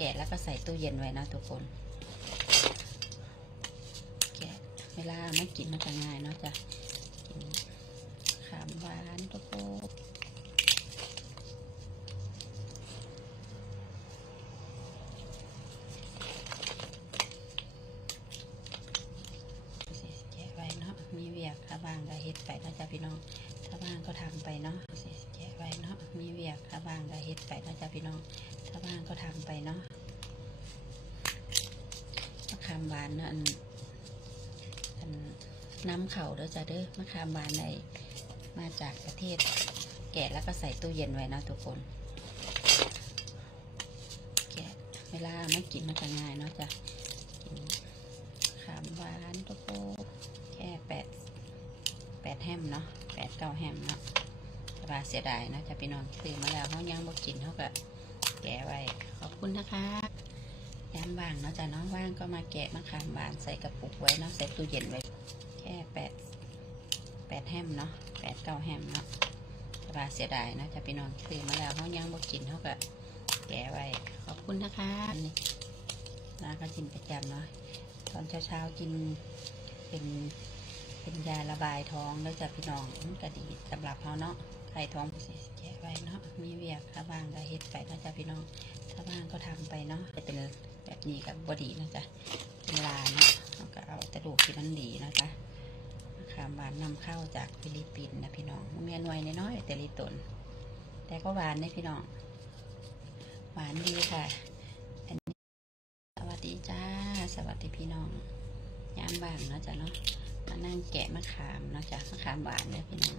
แกะแล้วก็ใส่ตู้เย็นไว้นะทุกคน แกะเวลาไม่กินมันจะง่ายเนาะจะกินขามหวานทุกคนแกะไว้เนาะมีเวียกถ้าบ้างก็เฮ็ดไปนะจ๊ะพี่น้อง ถ้าบ้างก็ทำไปเนาะแกะไว้เนาะมีเวียกถ้าบ้างก็เฮ็ดไปนะจ๊ะพี่น้อง บ้างก็ทำไปเนาะมะขามหวานอันอันน้ำเข่าเด้อจ้ะเด้อมะขามหวานในมาจากประเทศแกะแล้วก็ใส่ตู้เย็นไว้นะทุกคน แกะเวลาไม่กินมันจะง่ายเนาะจ้ะกินขามหวานทุกคนแค่แปดแปดแฮมเนาะแปดเก้าแฮมเนาะแต่ว่าเสียดายเนาะจ้ะพี่น้องซื้อมาแล้วเขายังบ่กินเขาก็ กะไว้ ขอบคุณนะคะยามว่างเนาะจ้ะน้องว่างก็มาแกะมะขามหวานใส่กระปุกไว้เนาะใส่ตู้เย็นไว้ แค่แปดแปดแฮมเนาะแปดเก้าแฮมเนาะแต่ว่าเสียดายเนาะจะพี่น้องซื้อมาแล้วเขายังบ่กินเขาก็แกะไว้ ขอบคุณนะคะนี่นาก็กินประจำเนาะตอนเช้าๆกินเป็นเป็นยาระบายท้องแล้วจะพี่น้องมันก็ดีสำหรับเขาเนาะไข่ท้อง เนาะมีเวียกถ้าบ้างก็เฮ็ดไปนะจ๊ะพี่น้อง ถ้าบ้างก็ทำไปเนาะจะเป็นแบบนี้กับบดีนะจ๊ะเป็นลาเนาะแล้วก็เอากระดูกที่มันดีนะจ๊ะมะขามหวานนำเข้าจากฟิลิปปินส์นะพี่น้องมันมีหน่วยน้อยๆแต่ลิตน แต่ก็หวานนะพี่น้อง หวานดีค่ะสวัสดีจ้า สวัสดีพี่น้องยามบ่างเนาะจ๊ะเนาะมานั่งแกะมะขามเนาะจ๊ะมะขามหวานเนี่ยพี่น้อง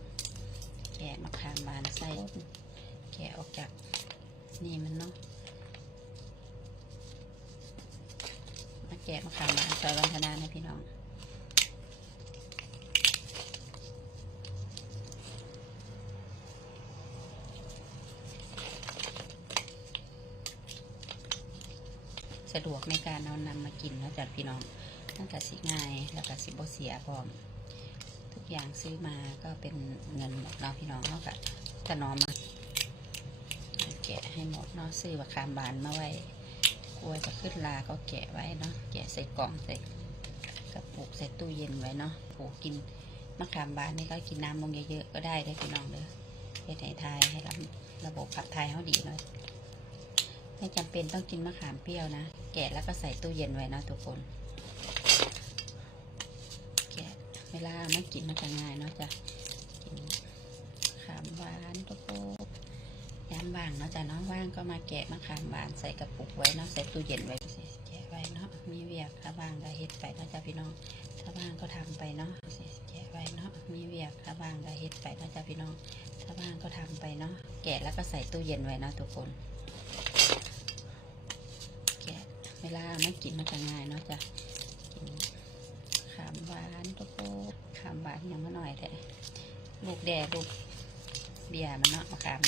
แกะมะขามบานใส่แกะออกจากนี่มันเนาะมาแกะมะขามบานซอยวันธนานะพี่น้องสะดวกในการเอานำมากินนะจากพี่น้องตั้งแต่สิง่ายแล้วก็สิบเสียพร้อม อย่างซื้อมาก็เป็นเงินหมดเนาะพี่น้องเนาะกะถนอมมาแกะให้หมดเนาะซื้อมะขามบานมาไว้กลัวจะขึ้นลาก็แกะไว้เนาะแกะใส่กล่องใส่กระปุกใส่ตู้เย็นไว้เนาะโหกินมะขามบานนี่ก็กินน้ำลงเยอะๆก็ได้ได้พี่น้องเด้อเฮ็ดให้ทายให้ระระบบขับถ่ายเขาดีหน่อยไม่จำเป็นต้องกินมะขามเปรี้ยวนะ แกะแล้วก็ใส่ตู้เย็นไว้นะทุกคน แกะเว ลาไม่กินมันจะง่ายเนาะจะกินขามหวานทุกคนยามว่างเนาะจ้ะน้องว่างก็มาแกะมะขามหวานใส่กระปุกไว้เนาะใส่ตู้เย็นไว้แกะไว้เนาะมีเวียกถ้าว่างก็เฮ็ดไปนะจ๊ะพี่น้องถ้าว่างก็ทำไปเนาะแกะไว้เนาะมีเวียกถ้าว่างก็เฮ็ดไปนะจ๊ะพี่น้องถ้าว่างก็ทำไปเนาะแกะแล้วก็ใส่ตู้เย็นไว้เนาะทุกคนแกะเวลาไม่กินมันจะง่ายเนาะจ้ะกิน ขามหวานทุกคนขามหวานยังมาหน่อยแต่ลูกแดดลูกเบียร์มันเนาะมะขาม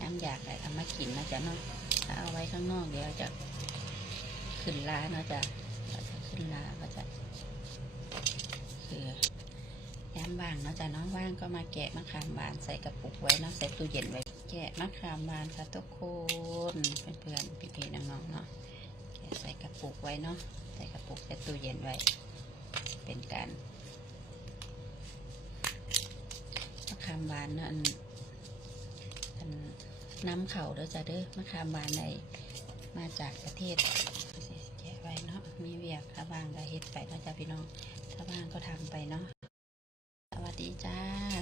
น้ำอยากอะไรเอามากินนะจ๊ะเนาะถ้าเอาไว้ข้างนอกเดี๋ยวจะขึ้นลาเนาะจ๊ะเดี๋ยวจะขึ้นลานก็จะคือยามว่างเนาะจ๊ะน้องว่างก็มาแกะมะขามหวานใส่กระปุกไว้เนาะใส่ตู้เย็นไว้ แกะมะขามหวานค่ะทุกคนเพื่อนๆพี่ๆน้องๆเนาะแกะใส่กระปุกไว้เนาะใส่กระปุกใส่ตู้เย็นไว้ เป็นการมะขามหวานเนะอันอันน้ำเข่าเด้อจ้ะเด้อมะขามหวานในมาจากประเทศแกะไว้เนาะมีเวียกถ้าบ้างก็เฮ็ดไปนะจ๊ะพี่น้อง ถ้าบ้างก็ทำไปเนาะสวัสดีจ้า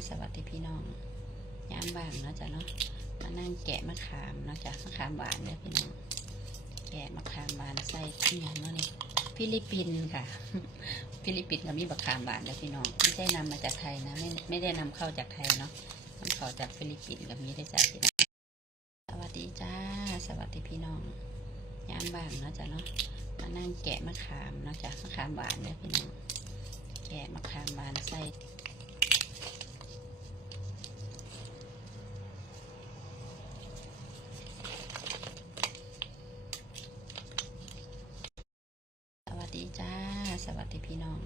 สวัสดีพี่น้อง ยามบ่างเนาะจ้ะเนาะมานั่งแกะมะขามเนาะจ้ะมะขามหวานเนี่ยพี่น้องแกะมะขามหวานใส่ที่อย่างเนาะนี่ฟิลิปปินส์ค่ะ ฟิลิปปินส์ก็มีมะขามหวานเลยพี่น้องไม่ใช่นำมาจากไทยนะไม่ไม่ได้นำเข้าจากไทยเนาะมันเข้าจากฟิลิปปินส์ก็มีได้จากพี่น้องสวัสดีจ้า สวัสดีพี่น้องยามบ่างเนาะจ้ะเนาะมานั่งแกะมะขามเนาะจ้ะมะขามหวานเนี่ยพี่น้องแกะมะขามหวานใส่ จ้า สวัสดีพี่น้อง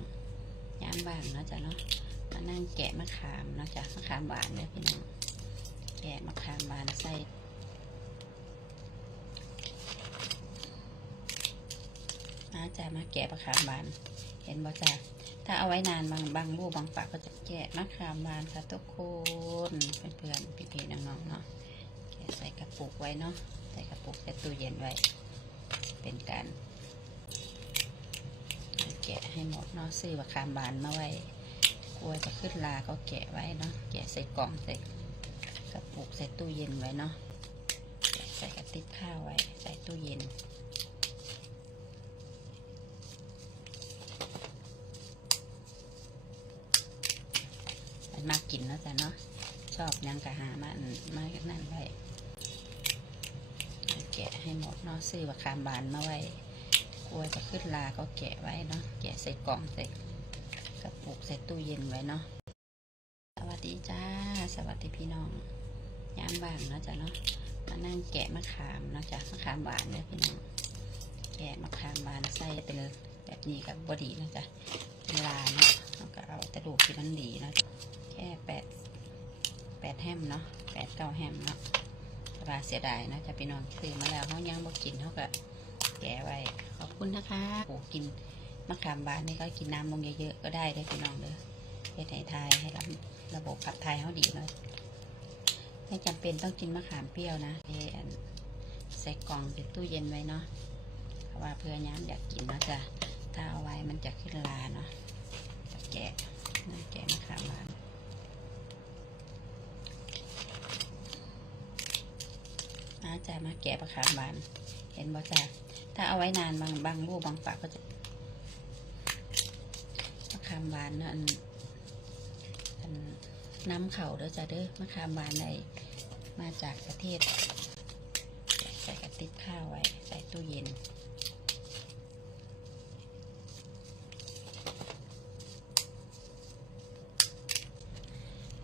ยามบ่างเนาะจ้ะเนาะ มานั่งแกะมะขามเนาะจ้ะมะขามหวานเนี่ยพี่น้อง แกะมะขามหวานใส่มาจะมาแกะมะขามหวาน เห็นบ่จ้ะถ้าเอาไว้นานบางบางลูกบางปากก็จะแกะมะขามหวานค่ะทุกคนเพื่อนๆพี่ๆน้องๆเนาะ แกะใส่กระปุกไว้เนาะ ใส่กระปุกใส่ตู้เย็นไว้ เป็นการ แกะให้หมดเนาะซื้อมะขามหวานมาไว้กลัวจะขึ้นลาก็แกะไว้เนาะแกะใส่กล่องใส่กระปุกใส่ตู้เย็นไว้เนาะใส่กระติบข้าวไว้ใส่ตู้เย็นมันมากกินเนาะจ้ะเนาะชอบยังกะหามามานั่นไว้แกะให้หมดเนาะซื้อมะขามบานมาไว้ กลัวจะขึ้นลาก็แกะไว้เนาะแกะใส่กล่องใส่กระปุกใส่ตู้เย็นไว้เนาะสวัสดีจ้า สวัสดีพี่น้องยามบ่างเนาะจ้ะเนาะมานั่งแกะมะขามเนาะจ้ะมะขามหวานเนี่ยพี่น้องแกะมะขามหวานใส่เป็นแบบนี้กับบดีเนาะจ้ะเป็นลาเนาะแล้วก็เอากระดูกที่มันดีเนาะแค่แปดแปดแฮมเนาะแปดเก้าแฮมเนาะแต่ว่าเสียดายเนาะจ้ะพี่น้องซื้อมาแล้วเขายังบ่กินเขาก็แกะไว้ คุณนะคะโอ้กินมะขามหวานนี่ก็กินน้ำลงเยอะๆก็ได้ได้พี่น้องเด้อเฮ็ดให้ทายให้ระระบบขับถ่ายเขาดีเนาะไม่จำเป็นต้องกินมะขามเปรี้ยวนะเออใส่กล่องใส่ตู้เย็นไว้เนาะเพราะว่าเพื่อย้ำอยากกินเนาะจ้ะถ้าเอาไว้มันจะขึ้นลาเนาะจะแกะนะแกะมะขามหวานมาจ้ะมาแกะมะขามหวานเห็นบ่จ้ะ ถ้าเอาไว้นานบางบางลูกบางปากก็จะมะขามหวานนาะอันอันน้ำเข่าเด้อจ้ะเด้อมะขามหวานในมาจากประเทศ ใส่กระติบข้าวไว้ ใส่ตู้เย็น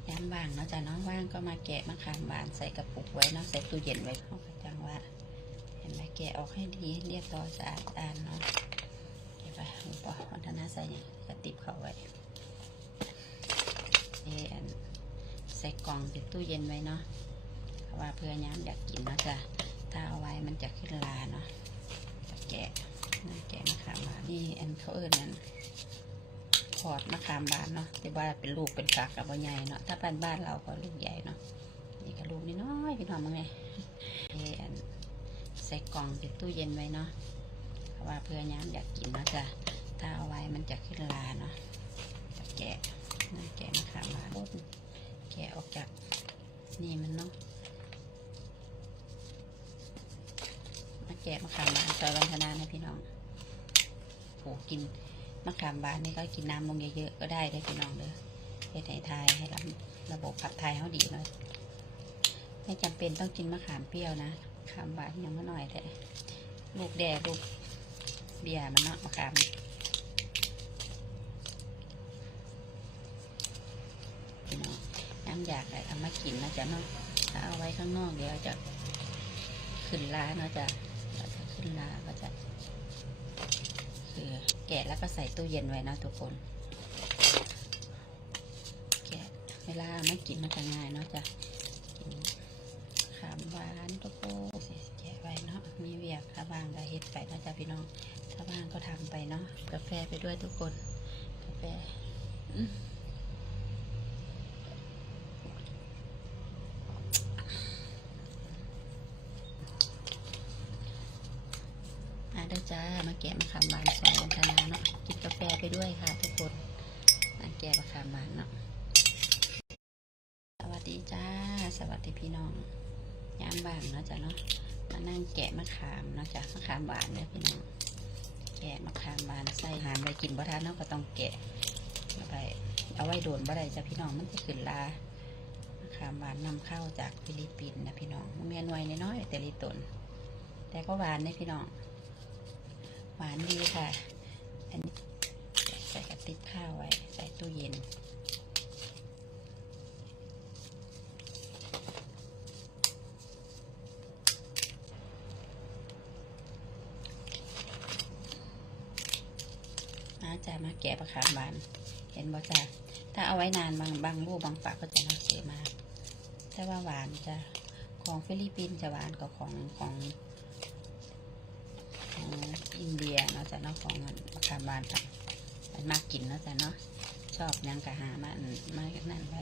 ย้ำว่างเนาะจ้ะน้องว่างก็มาแกะมะขามหวานใส่กระปุกไว้เนาะใส่ตู้เย็นไว้เขาก็ จังว่าเห็นไหมแกะออกให้ดีเรียบร้อยสะอาดสะอาดเนาะเก็บไปหุบปอวันธนาใส่เนี่ยกระติบเขาไว้เออันใส่กล่องใส่ตู้เย็นไว้เนาะเพราะว่าเพื่อย้ำอยากกินเนาะจ้ะถ้าเอาไว้มันจะขึ้นลาเนาะจะแกะนแกะมะขามหวานนี่อันเขาเอิญนั่นพอดมะขามหวานเนาะแต่ว่าเป็นลูกเป็นฝักกับใหญ่เนาะถ้าบ้านบ้านเราก็ลูกใหญ่เนาะนี่ก็ลูกน้อยๆพี่น้องมั้งไง ใส่กล่องใส่ตู้เย็นไว้เนาะเพราะว่าเพื่อย้ำอยากกินนะจ้ะถ้าเอาไว้มันจะขึ้นลาเนาะจะแกะนะแกะมะขามหวานแกะออกจากนี่มันเนาะมาแกะมะขามหวานซอยวันธนานะพี่น้องโหกินมะขามหวานนี่ก็กินน้ำลงเยอะๆก็ได้ได้พี่น้องเด้อเฮ็ดให้ทายให้ระบบขับถ่ายเขาดีเนาะไม่จำเป็นต้องกินมะขามเปรี้ยวนะ ขามบาทยังมาหน่อยแต่ลูกแดดลูกเบียร์มันเนาะมะขามน้องน้ำอยากอะไรเมากินนะจ๊ะเนาะถ้าเอาไว้ข้างนอกเดี๋ยวจะขึ้นลาเนาะจะจะขึ้นลาก็จะคือแกะแล้วก็ใส่ตู้เย็นไว้นะทุกคน แกะเวลาไม่กินมันจะง่ายเนาะจะกินขามหวานทุกคน มีเวียกถ้าว่างก็เฮ็ดไปนะจ๊ะพี่น้อง ถ้าว่างก็ทำไปเนาะกาแฟไปด้วยทุกคน กาแฟอืมาเด้อจ้ามาแกะมะขามหวานสองวันธนาเนาะกินกาแฟไปด้วยค่ะทุกคนมาแกะมะขามหวานเนาะสวัสดีจ้า สวัสดีพี่น้องยามบ่างเนาะจ้ะเนาะ มานั่งแกะมะขามนะจ้ะมะขามหวานเนี่ยพี่น้องแกะมะขามหวานใส่หานไปกินบ่ทานเนาะก็ต้องแกะเอาไปเอาไว้โดนบ่ได้จ้ะพี่น้องมันจะขึ้นลามะขามหวานนำเข้าจากฟิลิปปินส์นะพี่น้องมันมีหน่วยน้อยแต่ลิตนแต่ก็หวานเนี่ยพี่น้องหวานดีค่ะ อันนี้ใส่กระติบข้าวไว้ ใส่ตู้เย็น มามาแกะประคามหวาน เห็นบ่จ้ะถ้าเอาไว้นานบางบางลูกบางปากก็จะน่าเสียมากแต่ว่าหวานจะของฟิลิปปินส์จะหวานกว่าของของของอินเดียเนาะจ้ะเนาะของประคามหวานค่ะมันมากกินเนาะจ้ะเนาะชอบยังกะหามาอันมานั่นไว้